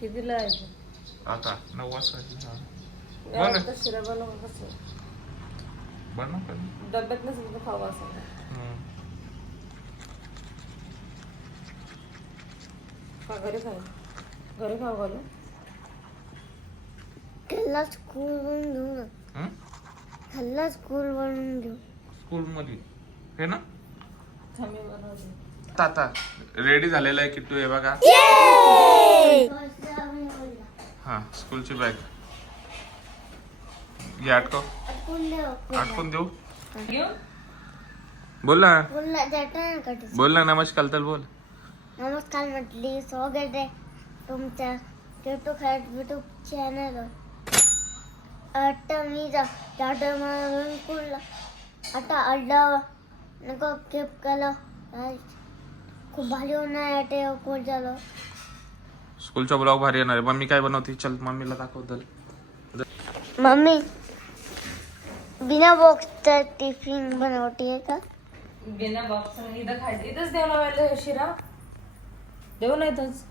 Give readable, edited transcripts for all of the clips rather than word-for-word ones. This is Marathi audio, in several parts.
कितीला आहे आता 9 वाजता. आता शिरा बनव कसं बनव का? डब्यात नसेल तर खावा असं का घरी खाऊ घालू त्याला स्कूल बनवून घेऊ ना. त्याला स्कूल बनवून घेऊ. स्कूल मध्ये हे ना थांबे बनवते. आता रेडी झालेला आहे किट्टू, हे बघा. हा स्कूलची बॅग घे, आटकून देऊ. बोल ना, बोल ना. नमस्कार तर बोल. नमस्कार म्हटली, स्वागत आहे तुमच्या केटू खॅट युट्यूब चॅनलवर. आता मी जातो मला स्कूलला. आता अड्डा नको केप केलं. खूप भारी होणार आहे ते कोण झालं. स्कूलचा ब्लॉग भारी येणार आहे. मम्मी काय बनवते, चल मम्मीला दाखव. मम्मी बिना बॉक्सचा टिफिन बनवते का? बिना बॉक्स इथं खायचं, इथंच देऊ लावायला शिरा देऊ ना इथंच.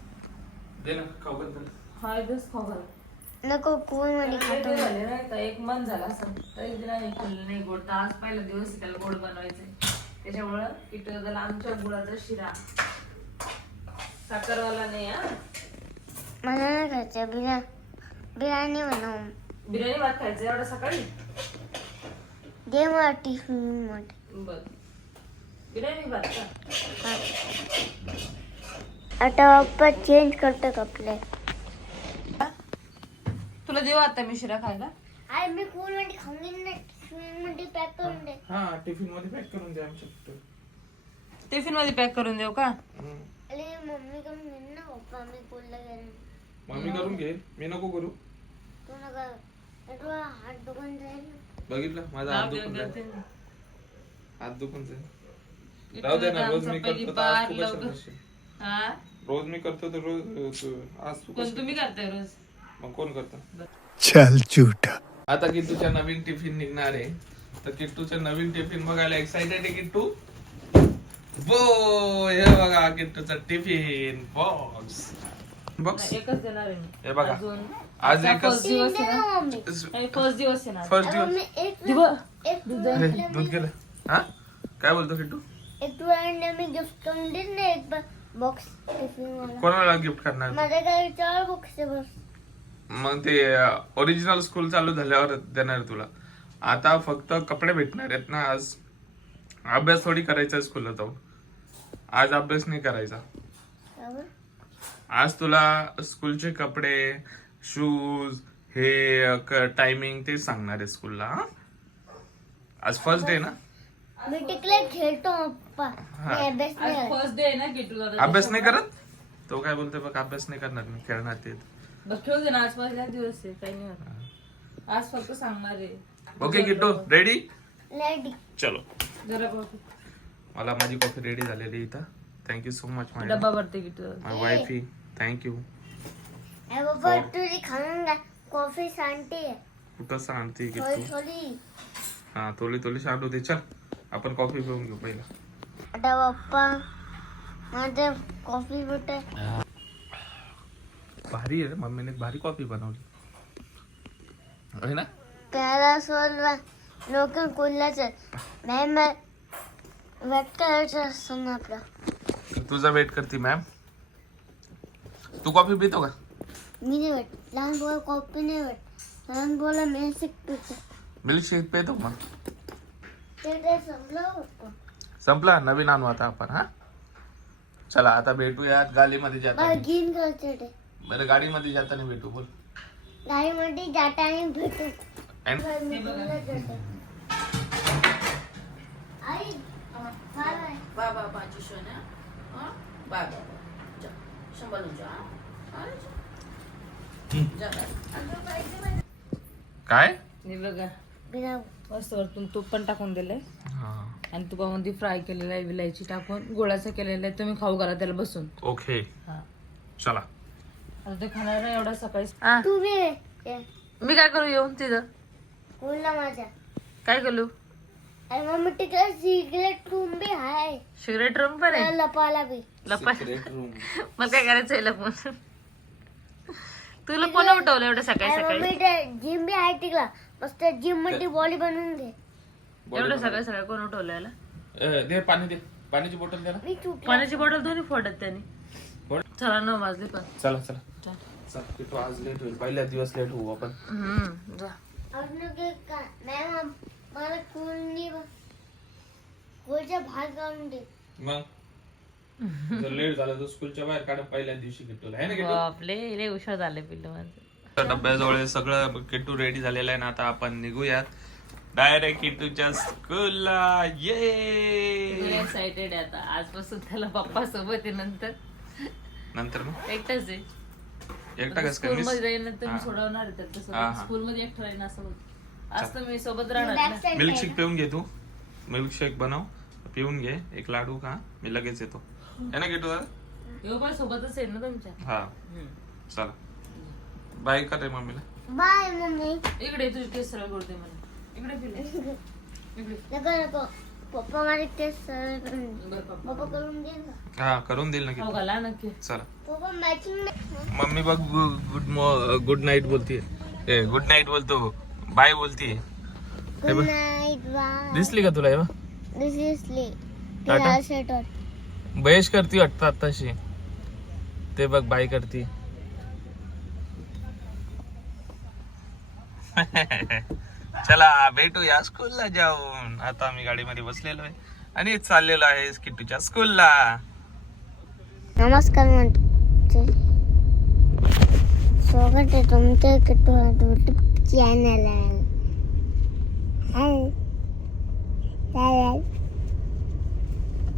दे ना खाऊ घाल. हा इथंच खाऊ घाल. नको कोण मध्ये खातो. झाले नाही का एक मन झाला असं तरी नाही खाल्लं नाही गोड. तर आज पहिला दिवस आहे त्याला गोड बनवायचंय, त्याच्यामुळं किटू त्याला आमच्या गुळाचा शिरा. साखरवाला नाही हा. मला नाही खायचं. बिर्याणी बनव. बिर्याणी भात खायचं एवढं सकाळी. दे मला टिफिन मध्ये. बर बिर्याणी भात का? आता पप्पा चेंज करतो कपडे. तुला देऊ आता मी शिरा खायला. आई मी स्कूल मध्ये खाऊन नाही. टिफिन मध्ये पॅक करून दे. हा टिफिन मध्ये पॅक करून दे आमच्या. टिफिन मध्ये पॅक करून देऊ का? अरे मम्मी करून घेईन ना पप्पा. मी स्कूलला गेले. मम्मी करून घे, मी नको करू. तू नका. तुला हात दुखून जाईल ना. बघितलं माझा हात दुखून जाईल. हात दुखून जाईल. राहू दे ना, रोज मी करतो तर आज तू कशाला करशील? हा रोज मी करतो तर रोज आज तू कोण तुम्ही करताय रोज? मग कोण करतो? चल झूठा. आता किट्टूच्या नवीन टिफिन निघणार आहे, तर किट्टूच्या नवीन टिफिन बघायला एक्साइटेड आहे किट्टू. बो हे बघा किट्टूचा टिफिन बॉक्स. एकच देणार आहे मी. हे बघा अजून आज एकच फर्स्ट दिवस आहे ना. मम्मी फर्स्ट दिवस आहे ना. फर्स्ट दिवस. मम्मी एक अरे दूध गेलं. हा काय बोलतो किट्टू? एक तुला मी गिफ्ट करून देईन ना एक बॉक्स टिफिन मला. कोणाला गिफ्ट करणार? माझ्या घरी 4 बॉक्स आहे बस. मग ते ओरिजिनल स्कूल चालू झाल्यावर देणार तुला. आता फक्त कपडे भेटणार आहेत ना. आज अभ्यास थोडी करायचा स्कूलला जाऊन. आज अभ्यास नाही करायचा. आज तुला स्कूलचे कपडे, शूज, हे टायमिंग ते सांगणार आहे स्कूलला. आज फर्स्ट डे ना. मी तिकडे खेळतो पप्पा. मी अभ्यास नाही आज करत. फर्स्ट डे आहे ना किटू दादा. अभ्यास नाही करत तो. काय बोलतोय बघ, अभ्यास नाही करणार मी, खेळणार ते. बस ठेवू दे ना. आज पहिला दिवस आहे, काही नाही होत. आज फक्त सांगणार आहे. Okay Kittu ready? रेडी. चलो. जरा कॉफी मला माझी कॉफी रेडी झालेली इथं. थँक्यू सो मच माय डब्बा भरते किटू दादा. माय वाईफी. थँक्यू. ए बाबा तुझी खाऊन घ्या. कॉफी सांगते कुठं सांगते थोडी किट्टू? थोडी. हा थोडी सांगत होती. चल आपण कॉफी पिऊन घेऊ पहिला. आता पप्पा माझे कॉफी भेटे. भारी आहे रे, मम्मीने भारी कॉफी बनवली आहे ना. प्याला सोडला लोक कुल्लाच मॅम वेट करायचं असतं ना आपलं. तुझा वेट करते मॅम. तू कॉफी पितो का? मी नाही वेट. लहान बोला कॉफी नाही वेट. लहान बोला मिल्कशेक पितो. मिल्कशेक पितो मग. ते संपलं होतं. संपला. नवीन आणू आता आपण. हा चला आता भेटूयात गाडीमध्ये जाताना. घेऊन घरचे ते बरं गाडीमध्ये जाताना भेटू. बोल. गाडीमध्ये जाताना भेटू. And- मी कुल्ला जाते. आई बाय. बाबा पाचशे सोन्या. Bye bye. शंभर काय हे बघा बिना मस्त वरतून तूप पण टाकून दिलंय हा आणि तुपामध्ये फ्राय केलेलं आहे, विलायची टाकून गोळाचं केलेलं आहे. तुम्ही खाऊ करा त्याला बसून. ओके हा चला. आता ते खाणार नाही एवढा सकाळी. तू बी मी काय करू येऊन तिथं? कुल्ला माझ्या. काय करू? अरे मम्मी तिकडे सिगरेट रूम बी आहे. सिगरेट रूम पण आहे. लपाला बी. लपा मला काय करायचंय लपून? तुला कोण उठवलं एवढं सकाळी सकाळी? जिम बी आहे तिकडं, मस्त जिम मध्ये बॉडी बनवून घे. एवढं सकाळी सकाळी कोण उठवलं याला? दे पाणी, दे पाण्याची बॉटल द्या ना. मी चुकलो. पाण्याची बॉटल दोन्ही फोडत त्यांनी. फोड. चला 9 वाजले पण. चला चला चल, किट्टू आज लेट होईल, पहिल्या दिवस लेट होऊ आपण. जा. अजून काही का मॅम मला स्कूलच्या बाहेर काढून दे. मग जर लेट झालं तर स्कूलच्या बाहेर काढ पहिल्या दिवशी किट्टूला, है ना किट्टू? बापले लय उशीर झाले पिल्लू माझं. डब्याजवळ सगळं किट्टू रेडी झालेलं आहे ना. आता आपण निघूयात डायरेक्ट किट्टूच्या स्कूलला. ये एक्साइटेड आहे आता. आजपासून त्याला पप्पा सोबत आहे, नंतर मग एकटाच आहे. एकटा कस स्कूल मध्ये जाईल नंतर मी सोडवणार आहे त्याच्यासोबत. स्कूल मध्ये एकटा राहीन असं होत. आज तर मी सोबत राहणार ना. मिल्कशेक पिऊन घे तू, मिल्कशेक बनव, पिऊन घे एक लाडू खा, मी लगेच येतो, है ना किट्टू? यो पण सोबतच आहे ना तुमच्या. हा चला बाय कर रे मम्मीला. Bye mummy. इकडे तुझी केस सरळ करते मला. इकडे पिले इकडे. नको नको, पप्पा माझे केस सरळ करून दे. बरं पप्पा. पप्पा करून दे ना. हा करून देईल ना हो किट्टू. घाला नक्की. चला पप्पा मॅचिंग मम्मी बघ गुड नाईट बोलतीये, गुड नाईट बोलतो, बाय बोलतीये. Good night. बाय. दिसली का तुला? दिसली टाटा. लाल शर्टवर. बयश करती वाटतं आत्ताशी, ते बघ बाय करती. चला भेटूया स्कूलला जाऊन. आता आम्ही गाडीमध्ये बसलेलो आहे आणि चाललेलो आहे किट्टूच्या स्कूलला. नमस्कार म्हणते, स्वागत आहे तुमच्या युट्यूब चॅनल आहे.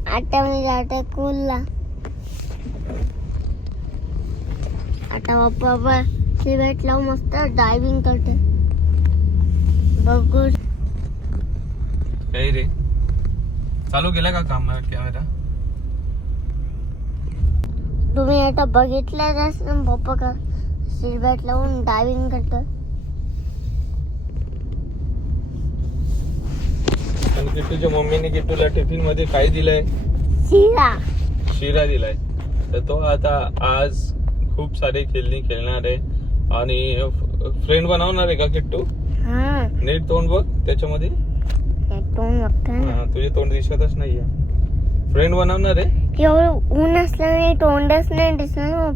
आता मी जाते स्कूलला. आता पप्पा सिगरेट लावून मस्त ड्रायव्हिंग करते. बघू काही रे चालू केला का कॅमेरा? तुम्ही आता बघितलंच ना पप्पा का सिगरेट लावून ड्रायव्हिंग करतो. किट्टूच्या मम्मीने किट्टूला टिफिन मध्ये काय दिलंय? शिरा दिलाय. तर तो आता आज खूप सारे खेळणी खेळणार आहे आणि फ्रेंड बनवणार आहे का किट्टू? नीट तोंड बघ त्याच्यामध्ये. तुझे तोंड दिसतच नाहीये. फ्रेंड बनवणार आहे. एवढं ऊन असल्याने तोंडच नाही दिसणार.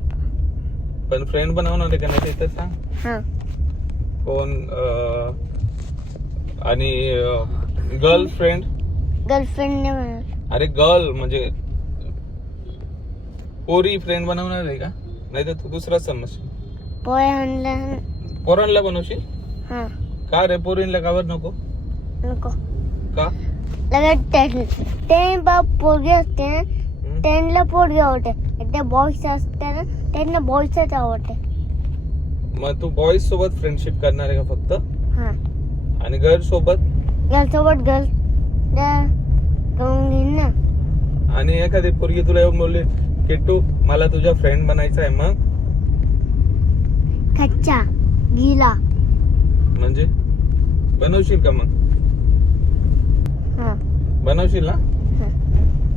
पण फ्रेंड बनवणार आहे का नाही ते तर सांग. कोण आणि गर्लफ्रेंड गर्लफ्रेंड. अरे गर्ल म्हणजे पोरी फ्रेंड बनवणार आहे का? नाही तर तू दुसरा समजशील. पोरांना बनवशील का रे? पोरींला कावर नको? नको का? लगेच टेन पोरगी असते ना, त्यांना पोरगी आवडते. ते बॉईज असते ना, त्यांना बॉईजच आवडते. मग तू बॉईज सोबत फ्रेंडशिप करणार आहे का फक्त? आणि गर्ल सोबत? गर्ल सोबत गर्ल करून घेईन ना. आणि एखादी पोरगी तुला येऊन बोलली किट्टू मला तुझा फ्रेंड बनायचं आहे, मग? कच्चा गीला म्हणजे बनवशील का? मग बनवशील ना?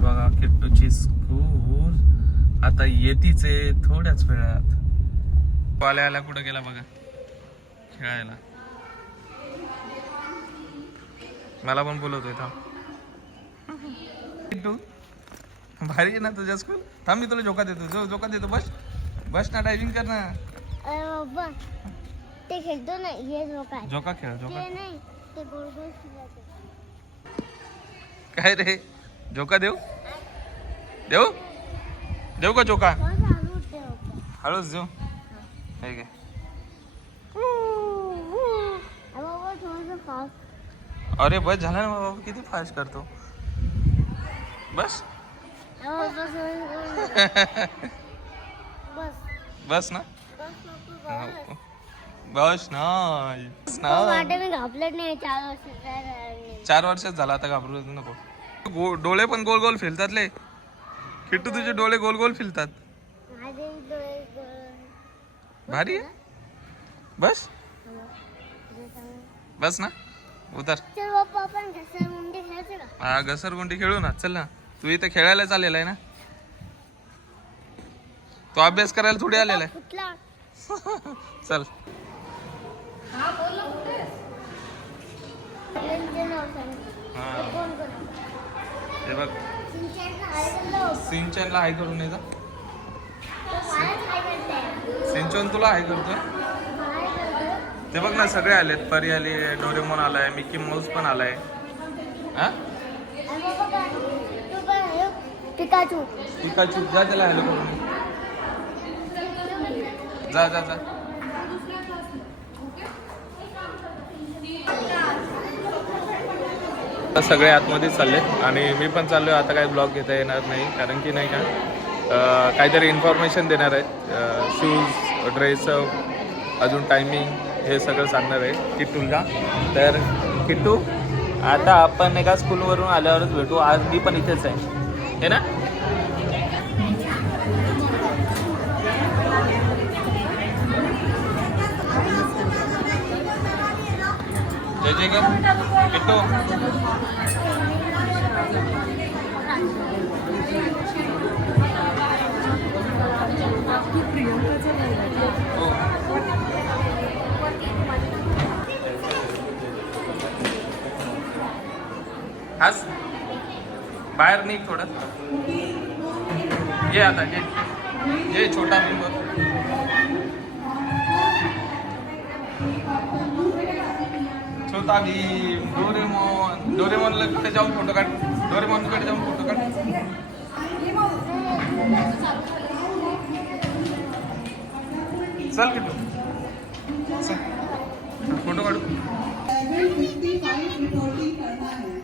बघा किट्टूची स्कूल आता येतीच आहे थोड्याच वेळात. पाल्याला कुठं गेला बघा खेळायला. मला पण बोलवतोय. थांब किट्टू भारी आहे ना तुझ्या स्कूल. थांब मी तुला झोका देतो. झोका देतो. बस ना ड्रायव्हिंग कर ना. अरे बाबा ते खेळतो ना, हे झोका. झोका खेळ. झोका ते नाही, ते गोल गोल फिरवते. काय रे? झोका देऊ देऊ का झोका? हळूच देऊ. ठीक आहे. अरे बस झाला ना बाबा. किती फास्ट करतो. बस बस ना. बस ना. मी घाबरत नाही. 4 वर्षात झाला आता घाबरू नको. डोळे पण गोल गोल फिरतात ले किट्टू. तुझे डोळे गोल गोल फिरतात. भारी आहे. बस बस ना. उतर. हा घसरगुंडी खेळू ना. चल ना. तू इथे खेळायला चाललेला आहे ना. तो अभ्यास करायला थोडी आलेला आहे. चल हा बोल ना कुठे यांचं नाव सांग. हा. ते कोण कोण? हे बघ सिंचनला हाय करतो. सिंचनला हाय करून ये जा. तो बाळाच हाय करते. सिंचन तुला हाय करतोय हाय करतो. ते बघ ना सगळे आलेत. परी आली, डोरेमोन आलाय, मिकी माऊस पण आलाय. हा आणि बाबा काय? तू काय आहे? पिकाचू. पिकाचू जा त्याला हॅलो करून ये. जा जा जा. आता सगळे आतमध्ये चालले आणि मी पण चाललोय. आता काही ब्लॉग घेता येणार नाही कारण की नाही का काहीतरी इन्फॉर्मेशन देणार आहेत. शूज, ड्रेस, अजून टायमिंग हे सगळं सांगणार आहे किट्टूला. तर किट्टू आता आपण एका स्कूलवरून आल्यावरच भेटू. आज मी पण इथेच आहे हे ना. जय जय का किट्टू. हो. हाच बाहेर निघ थोडं. ये आता ये छोटा मेंबर. छोटा भीम, डोरेमॉन. डोरेमॉनला कडे जाऊन फोटो काढ. डोरेमॉन कडे जाऊन फोटो काढ. चल किट्टू चल फोटो काढू. 7:55 रिपोर्टिंग करना है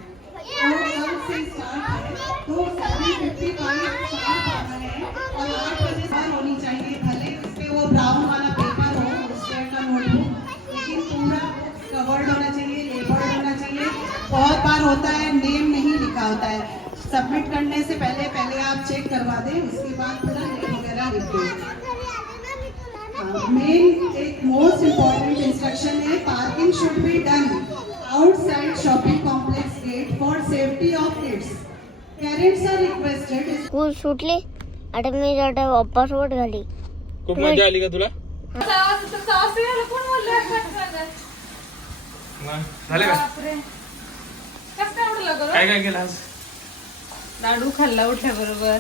और कल से स्टार्ट है तो 7:55 स्टार्ट करना है और 8 बजे बाहर होनी चाहिए. भले उसपे वो ब्राउन वाला पेपर हो उसपे का नोटबुक, लेकिन पूरा कवर्ड होना चाहिए, लेबल्ड होना चाहिए. बहुत बार होता है नेम नहीं लिखा होता है. सबमिट करने से पहले आप चेक करवा दें, उसके बाद पूरा नेम वगैरह लिख दें. मेन एक मोस्ट इम्पॉर्टेंट इंस्ट्रक्शन है, parking should be done outside shopping complex gate for safety of kids. Parents are requested. School सुटली. आता मी आता वापस वोट घाली. खूप मजा आली का तुला. कोण बोललं झाले का बापरे कसं काय उठलं करू काय काय केलं आज. लाडू खाल्ला उठल्या बरोबर.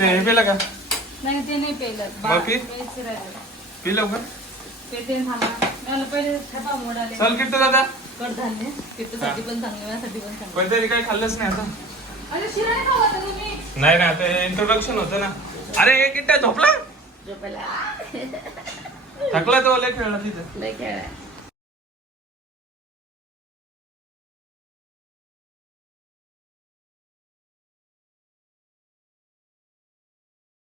हे पेलं का. नाही ते नाही पेलं. बाकी? पी लवकर. पेते थांबा. मला पहिले खपा मोड आले. चल किट्टू दादा. कडधान्य किट्टूसाठी पण चांगले, माझ्यासाठी पण चांगले. पण तरी काही खाल्लंच नाही आता. अरे शिरा नाही खावा का तुम्ही? नाही ना आता इंट्रोडक्शन होतं ना. अरे हे किट्ट्या झोपला. झोपायला थकला तो लय खेळला तिथे. लय खेळ आहे.